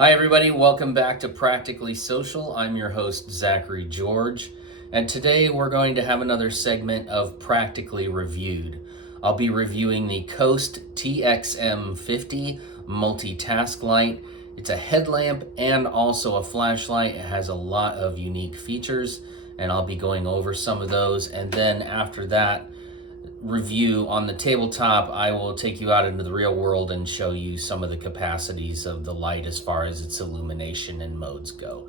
Hi everybody, welcome back to Practically Social. I'm your host, Zachary George, and today we're going to have another segment of Practically Reviewed. I'll be reviewing the Coast TXM50 multitask light. It's a headlamp and also a flashlight. It has a lot of unique features, and I'll be going over some of those, and then after that review on the tabletop, I will take you out into the real world and show you some of the capacities of the light as far as its illumination and modes go.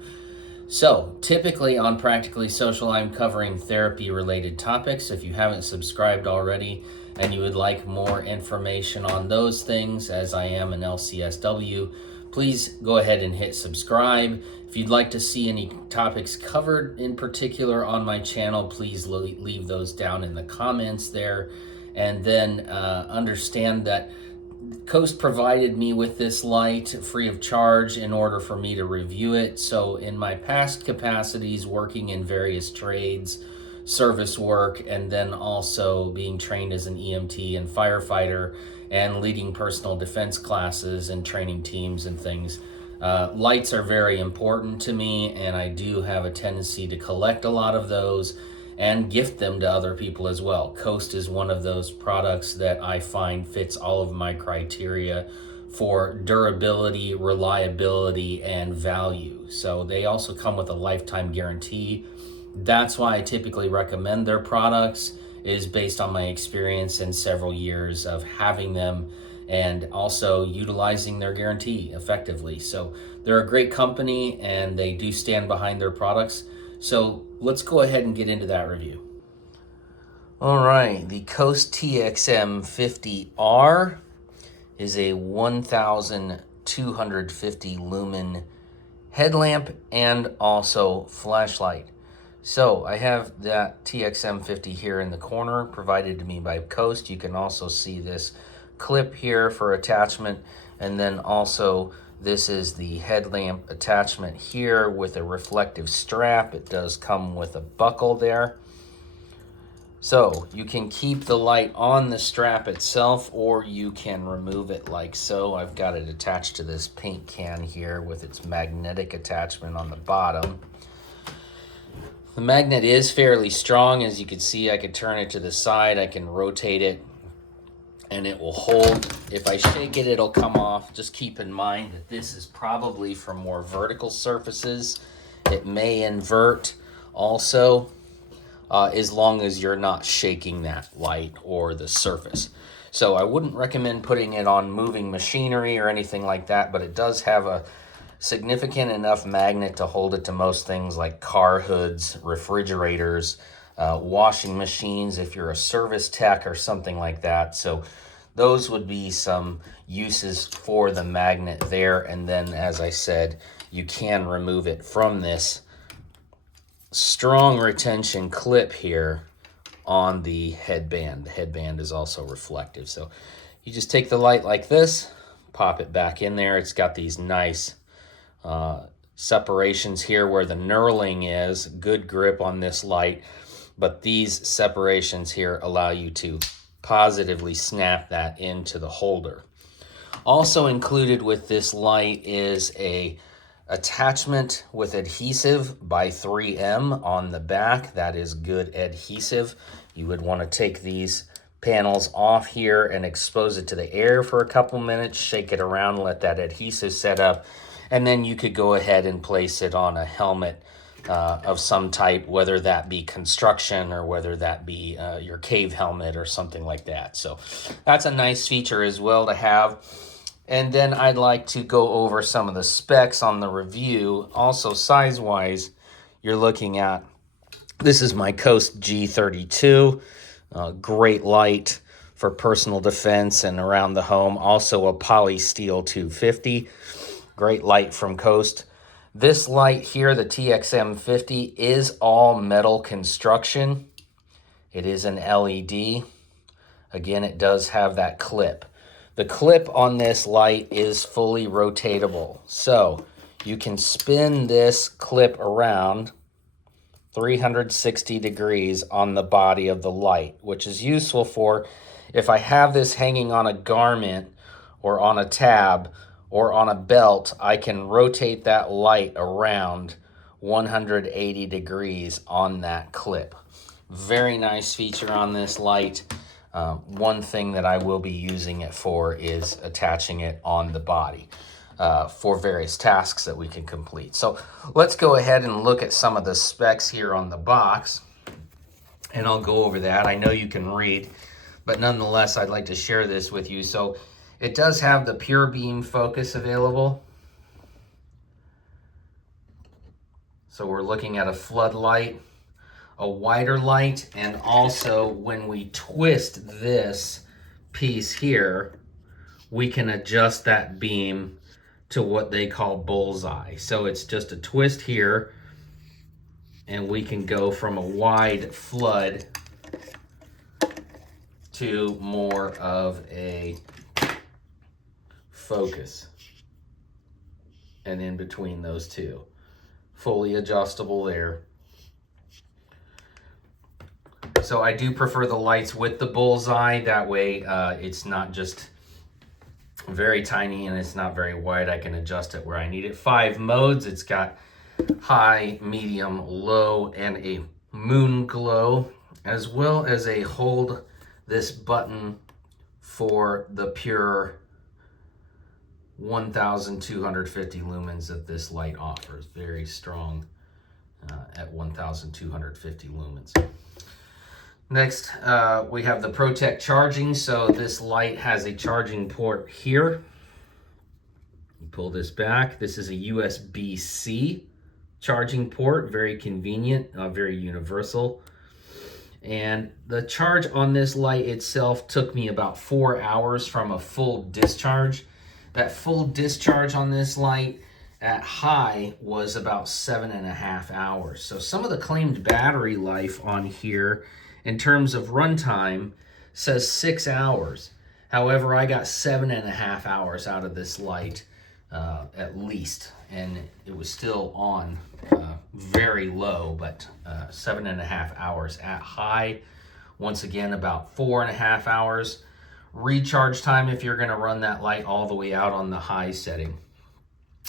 So, typically on Practically Social, I'm covering therapy-related topics. If you haven't subscribed already and you would like more information on those things, as I am an LCSW, please go ahead and hit subscribe. If you'd like to see any topics covered in particular on my channel, please leave those down in the comments there. And then understand that Coast provided me with this light free of charge in order for me to review it. So in my past capacities, working in various trades, service work, and then also being trained as an EMT and firefighter and leading personal defense classes and training teams and things, lights are very important to me, and I do have a tendency to collect a lot of those and gift them to other people as well. Coast is one of those products that I find fits all of my criteria for durability, reliability, and value. So they also come with a lifetime guarantee. That's why I typically recommend their products, is based on my experience and several years of having them and also utilizing their guarantee effectively. So they're a great company and they do stand behind their products. So let's go ahead and get into that review. All right, the Coast TXM50R is a 1,250 lumen headlamp and also flashlight. So I have that TXM50 here in the corner provided to me by Coast. You can also see this clip here for attachment, and then also this is the headlamp attachment here with a reflective strap. It does come with a buckle there. So you can keep the light on the strap itself, or you can remove it like so. I've got it attached to this paint can here with its magnetic attachment on the bottom. The magnet is fairly strong. As you can see, I can turn it to the side, I can rotate it, and it will hold. If I shake it, it'll come off. Just keep in mind that this is probably for more vertical surfaces. It may invert also, as long as you're not shaking that light or the surface. So I wouldn't recommend putting it on moving machinery or anything like that, but it does have a significant enough magnet to hold it to most things like car hoods, refrigerators, washing machines if you're a service tech or something like that. So those would be some uses for the magnet there. And then, as I said, you can remove it from this strong retention clip here on the headband. The headband is also reflective. So you just take the light like this, pop it back in there. It's got these nice separations here where the knurling is. Good grip on this light, but these separations here allow you to positively snap that into the holder. Also included with this light is a attachment with adhesive by 3M on the back. That is good adhesive. You would want to take these panels off here and expose it to the air for a couple minutes, shake it around, let that adhesive set up, and then you could go ahead and place it on a helmet of some type, whether that be construction or whether that be your cave helmet or something like that. So that's a nice feature as well to have. And then I'd like to go over some of the specs on the review. Also, size-wise, you're looking at, this is my Coast G32, great light for personal defense and around the home. Also a polysteel 250. Great light from Coast. This light here, the TXM50, is all metal construction. It is an LED. Again, it does have that clip. The clip on this light is fully rotatable. So you can spin this clip around 360 degrees on the body of the light, which is useful for if I have this hanging on a garment or on a tab, or on a belt, I can rotate that light around 180 degrees on that clip. Very nice feature on this light. One thing that I will be using it for is attaching it on the body for various tasks that we can complete. So let's go ahead and look at some of the specs here on the box, and I'll go over that. I know you can read, but nonetheless, I'd like to share this with you. So it does have the pure beam focus available. So we're looking at a floodlight, a wider light, and also when we twist this piece here, we can adjust that beam to what they call bullseye. So it's just a twist here, and we can go from a wide flood to more of a focus. And in between those two, fully adjustable there. So I do prefer the lights with the bullseye. That way it's not just very tiny and it's not very wide. I can adjust it where I need it. 5 modes. It's got high, medium, low, and a moon glow, as well as a hold this button for the pure 1,250 lumens that this light offers. Very strong at 1,250 lumens. Next, we have the Protect charging. So this light has a charging port here. You pull this back. This is a USB-C charging port. Very convenient, very universal. And the charge on this light itself took me about 4 hours from a full discharge. That full discharge on this light at high was about 7.5 hours. So some of the claimed battery life on here in terms of runtime says 6 hours. However, I got 7.5 hours out of this light at least, and it was still on very low, but 7.5 hours at high. Once again, about 4.5 hours. Recharge time if you're going to run that light all the way out on the high setting.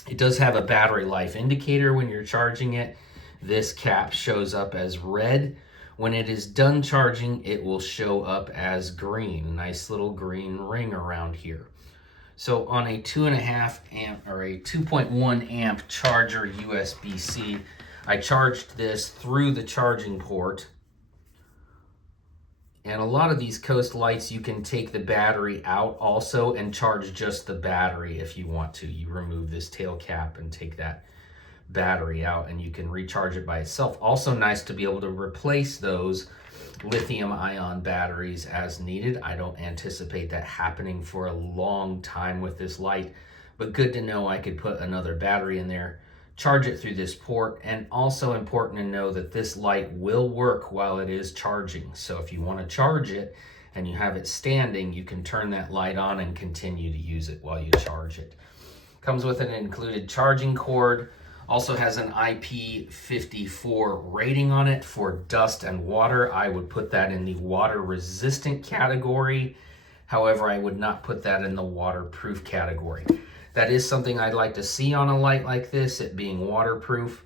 It does have a battery life indicator when you're charging it. This cap shows up as red. When it is done charging, it will show up as green, a nice little green ring around here. So on a 2.5 amp or a 2.1 amp charger USB-C, I charged this through the charging port. And a lot of these Coast lights, you can take the battery out also and charge just the battery if you want to. You remove this tail cap and take that battery out and you can recharge it by itself. Also nice to be able to replace those lithium ion batteries as needed. I don't anticipate that happening for a long time with this light, but good to know I could put another battery in there, charge it through this port, and also important to know that this light will work while it is charging. So if you want to charge it and you have it standing, you can turn that light on and continue to use it while you charge it. Comes with an included charging cord. Also has an IP54 rating on it for dust and water. I would put that in the water resistant category. However, I would not put that in the waterproof category. That is something I'd like to see on a light like this, it being waterproof.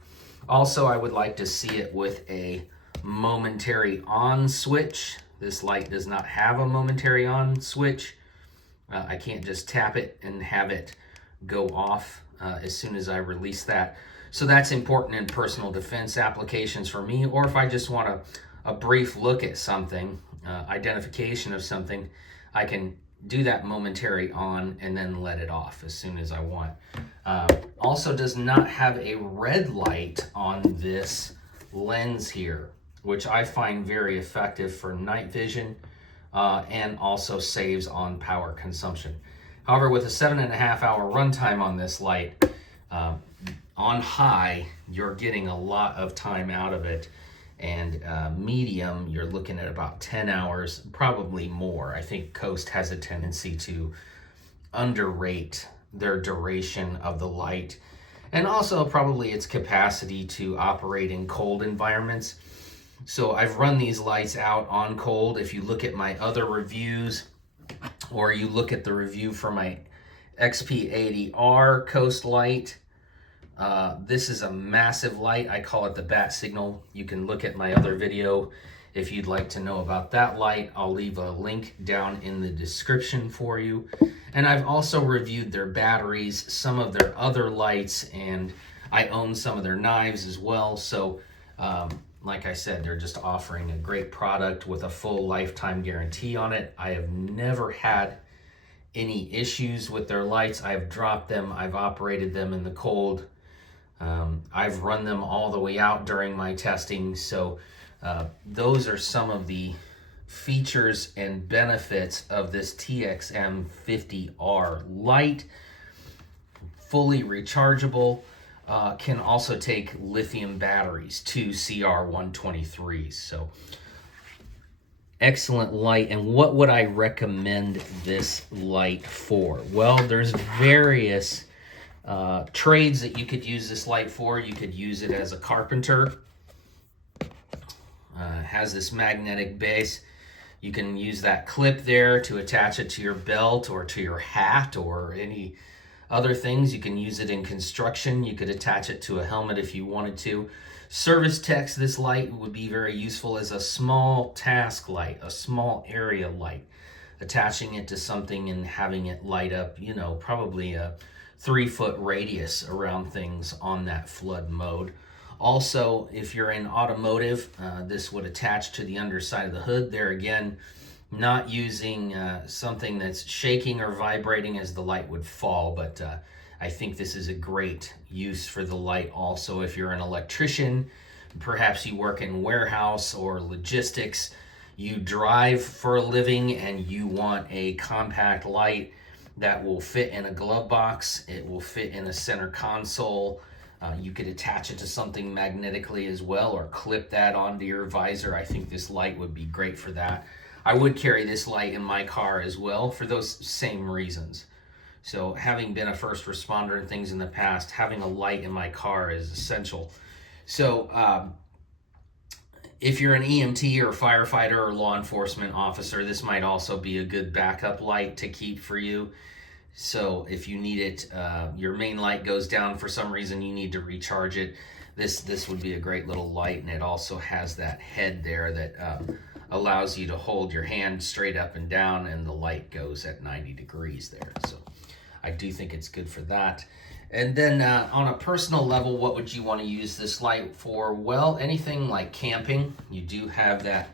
Also, I would like to see it with a momentary on switch. This light does not have a momentary on switch. I can't just tap it and have it go off as soon as I release that. So that's important in personal defense applications for me, or if I just want a brief look at something, identification of something, I can do that momentary on and then let it off as soon as I want. Also does not have a red light on this lens here, which I find very effective for night vision and also saves on power consumption. However, with a 7.5 hour runtime on this light, on high, you're getting a lot of time out of it, and medium, you're looking at about 10 hours, probably more. I think Coast has a tendency to underrate their duration of the light, and also probably its capacity to operate in cold environments. So I've run these lights out on cold. If you look at my other reviews, or you look at the review for my XP80R coast light. This is a massive light. I call it the bat signal. You can look at my other video if you'd like to know about that light. I'll leave a link down in the description for you. And I've also reviewed their batteries, some of their other lights, and I own some of their knives as well. So like I said, they're just offering a great product with a full lifetime guarantee on it. I have never had any issues with their lights. I've dropped them, I've operated them in the cold. I've run them all the way out during my testing. So those are some of the features and benefits of this TXM50R light. Fully rechargeable, can also take lithium batteries, 2 CR123s. So excellent light. And what would I recommend this light for? Well, there's various trades that you could use this light for. You could use it as a carpenter. Has this magnetic base. You can use that clip there to attach it to your belt or to your hat or any other things. You can use it in construction. You could attach it to a helmet if you wanted to. Service techs, this light would be very useful as a small task light, a small area light. Attaching it to something and having it light up, you know, probably a 3-foot radius around things on that flood mode. Also, if you're in automotive, this would attach to the underside of the hood. There again, not using something that's shaking or vibrating as the light would fall, but I think this is a great use for the light. Also, if you're an electrician, perhaps you work in warehouse or logistics, you drive for a living and you want a compact light that will fit in a glove box, it will fit in a center console. You could attach it to something magnetically as well or clip that onto your visor. I think this light would be great for that. I would carry this light in my car as well for those same reasons. So having been a first responder and things in the past, having a light in my car is essential. So if you're an EMT or firefighter or law enforcement officer, this might also be a good backup light to keep for you. So if you need it, your main light goes down for some reason, you need to recharge it. This would be a great little light, and it also has that head there that allows you to hold your hand straight up and down, and the light goes at 90 degrees there. So I do think it's good for that. And then on a personal level, what would you want to use this light for? Well, anything like camping. You do have that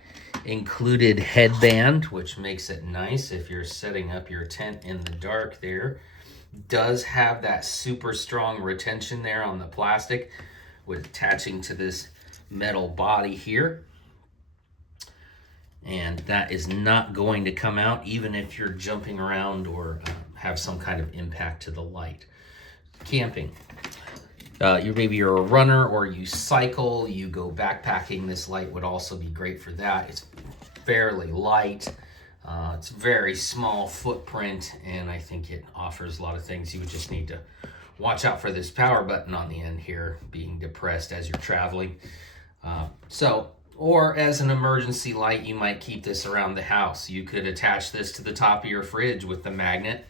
included headband, which makes it nice if you're setting up your tent in the dark there. Does have that super strong retention there on the plastic with attaching to this metal body here. And that is not going to come out even if you're jumping around or have some kind of impact to the light. Camping. Maybe you're a runner or you cycle, you go backpacking, this light would also be great for that. It's fairly light, it's very small footprint, and I think it offers a lot of things. You would just need to watch out for this power button on the end here being depressed as you're traveling. Or as an emergency light, you might keep this around the house. You could attach this to the top of your fridge with the magnet,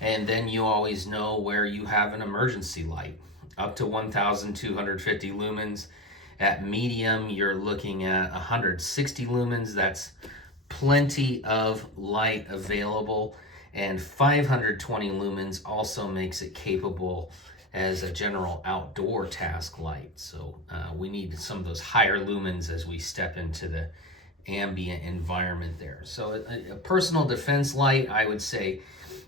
and then you always know where you have an emergency light. Up to 1,250 lumens. At medium, you're looking at 160 lumens. That's plenty of light available. And 520 lumens also makes it capable as a general outdoor task light. So we need some of those higher lumens as we step into the ambient environment there. So a personal defense light, I would say,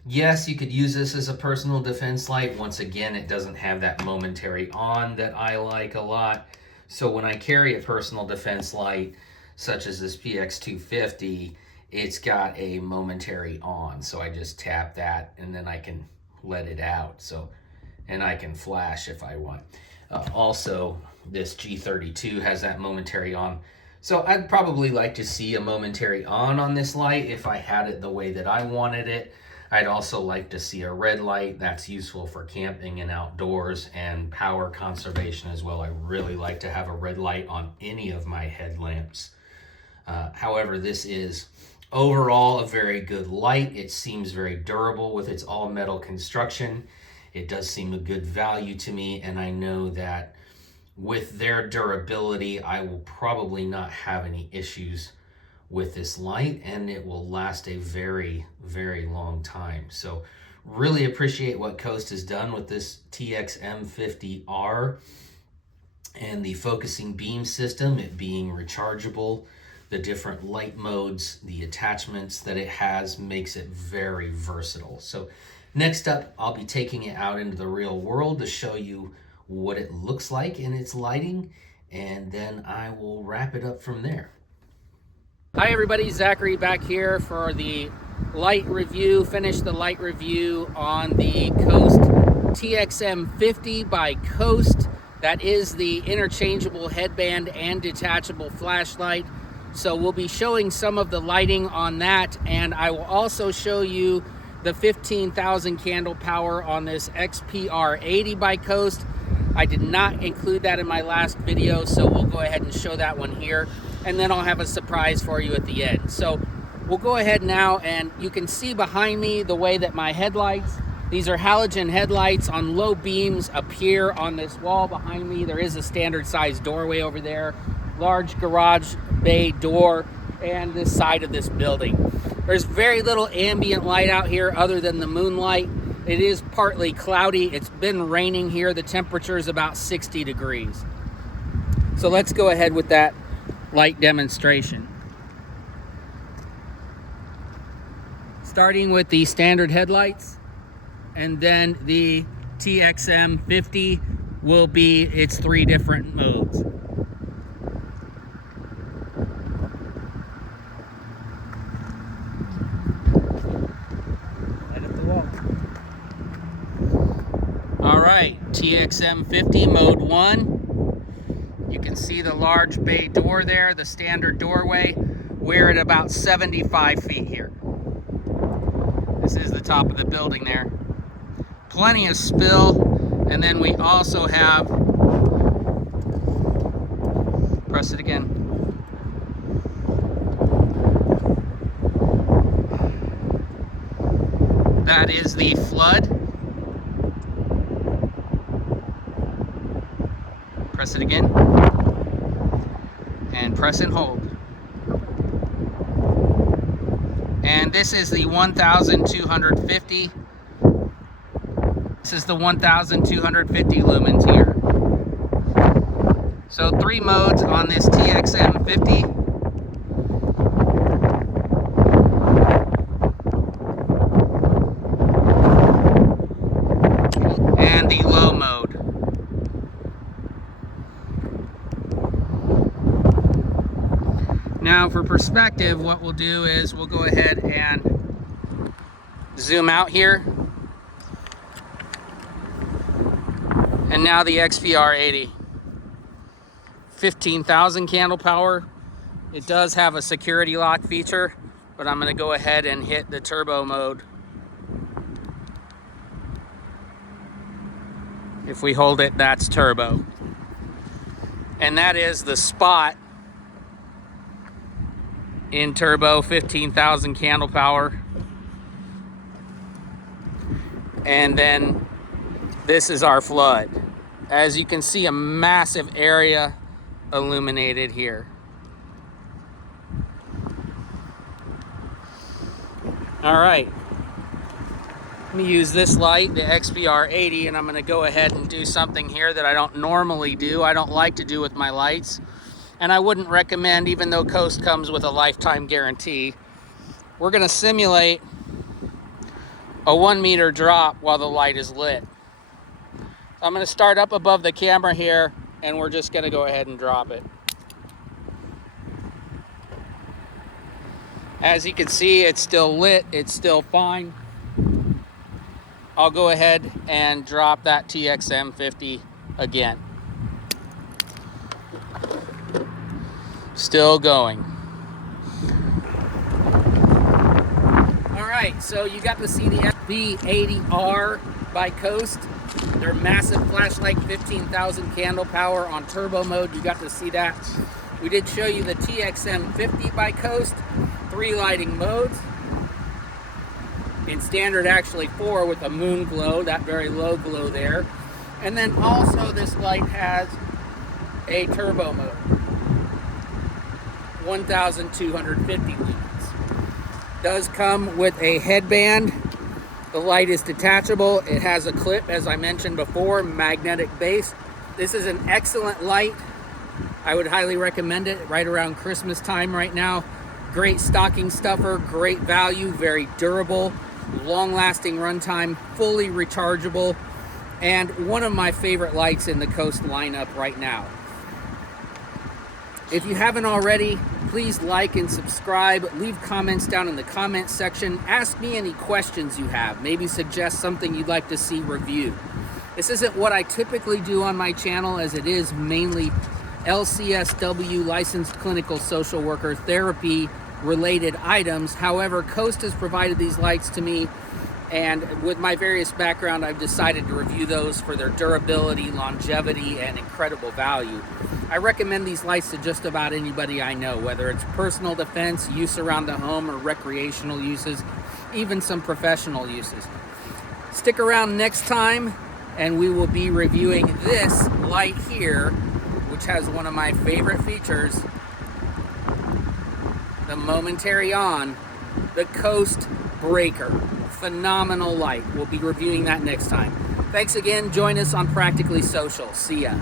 yes, you could use this as a personal defense light. Once again, it doesn't have that momentary on that I like a lot. So when I carry a personal defense light, such as this PX250, it's got a momentary on. So I just tap that and then I can let it out. And I can flash if I want. Also, this G32 has that momentary on. So I'd probably like to see a momentary on this light if I had it the way that I wanted it. I'd also like to see a red light. That's useful for camping and outdoors and power conservation as well. I really like to have a red light on any of my headlamps. However, this is Overall, a very good light. It seems very durable with its all metal construction. It does seem a good value to me, and I know that with their durability, I will probably not have any issues with this light, and it will last a very, very long time. So really appreciate what Coast has done with this TXM50R and the focusing beam system, it being rechargeable, the different light modes, the attachments that it has makes it very versatile. So next up, I'll be taking it out into the real world to show you what it looks like in its lighting, and then I will wrap it up from there. Hi everybody, Zachary back here for the light review, finished the light review on the Coast TXM50 by Coast. That is the interchangeable headband and detachable flashlight. So we'll be showing some of the lighting on that, and I will also show you the 15,000 candle power on this XPR80 by Coast. I did not include that in my last video, so we'll go ahead and show that one here, and then I'll have a surprise for you at the end. So we'll go ahead now, and you can see behind me the way that my headlights, these are halogen headlights on low beams, appear on this wall behind me. There is a standard size doorway over there, large garage bay door, and this side of this building. There's very little ambient light out here other than the moonlight. It is partly cloudy. It's been raining here. The temperature is about 60 degrees. So let's go ahead with that light demonstration. Starting with the standard headlights, and then the TXM50 will be its 3 different modes. All right, TXM50 mode 1. You can see the large bay door there, the standard doorway. We're at about 75 feet here. This is the top of the building there. Plenty of spill, and then we also have, press it again. That is the flood. Press it again, and press and hold. And this is the 1250. This is the 1250 lumens here. So 3 modes on this TXM50. And the low mode. Now for perspective, what we'll do is we'll go ahead and zoom out here. And now the XPR80. 15,000 candle power. It does have a security lock feature, but I'm gonna go ahead and hit the turbo mode. If we hold it, that's turbo. And that is the spot in turbo, 15,000 candle power. And then this is our flood. As you can see, a massive area illuminated here. All right, let me use this light, the XPR80, and I'm gonna go ahead and do something here that I don't normally do. I don't like to do with my lights. And I wouldn't recommend, even though Coast comes with a lifetime guarantee. We're gonna simulate a 1 meter drop while the light is lit. So I'm gonna start up above the camera here, and we're just gonna go ahead and drop it. As you can see, it's still lit, it's still fine. I'll go ahead and drop that TXM50 again. Still going. All right, so you got to see the FB80R by Coast. Their massive flashlight, 15,000 candle power on turbo mode. You got to see that. We did show you the TXM50 by Coast. 3 lighting modes. In standard, actually 4 with a moon glow, that very low glow there. And then also this light has a turbo mode, 1,250 lumens. Does come with a headband. The light is detachable. It has a clip, as I mentioned before, magnetic base. This is an excellent light. I would highly recommend it right around Christmas time right now. Great stocking stuffer, great value, very durable, long-lasting runtime, fully rechargeable, and one of my favorite lights in the Coast lineup right now. If you haven't already, please like and subscribe. Leave comments down in the comments section. Ask me any questions you have. Maybe suggest something you'd like to see reviewed. This isn't what I typically do on my channel, as it is mainly LCSW, licensed clinical social worker, therapy related items. However, Coast has provided these lights to me, and with my various background, I've decided to review those for their durability, longevity, and incredible value. I recommend these lights to just about anybody I know, whether it's personal defense, use around the home, or recreational uses, even some professional uses. Stick around next time, and we will be reviewing this light here, which has one of my favorite features, the momentary on, the Coast Breaker. Phenomenal light. We'll be reviewing that next time. Thanks again. Join us on Practically Social. See ya.